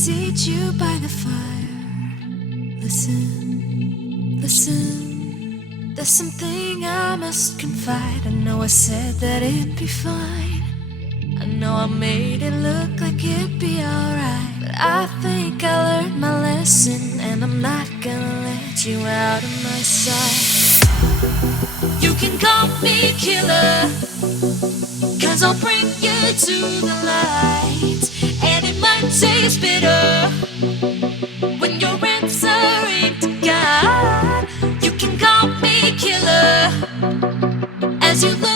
seat you by the fire. Listen, listen, there's something I must confide. I know I said that it'd be fine. I know I made it look like it'd be alright, but I think I learned my lesson, and I'm not gonna let you out of my sight. You can call me killer, 'cause I'll bring you to the light. And it might taste bitter when you're answering to God. You can call me killer as you look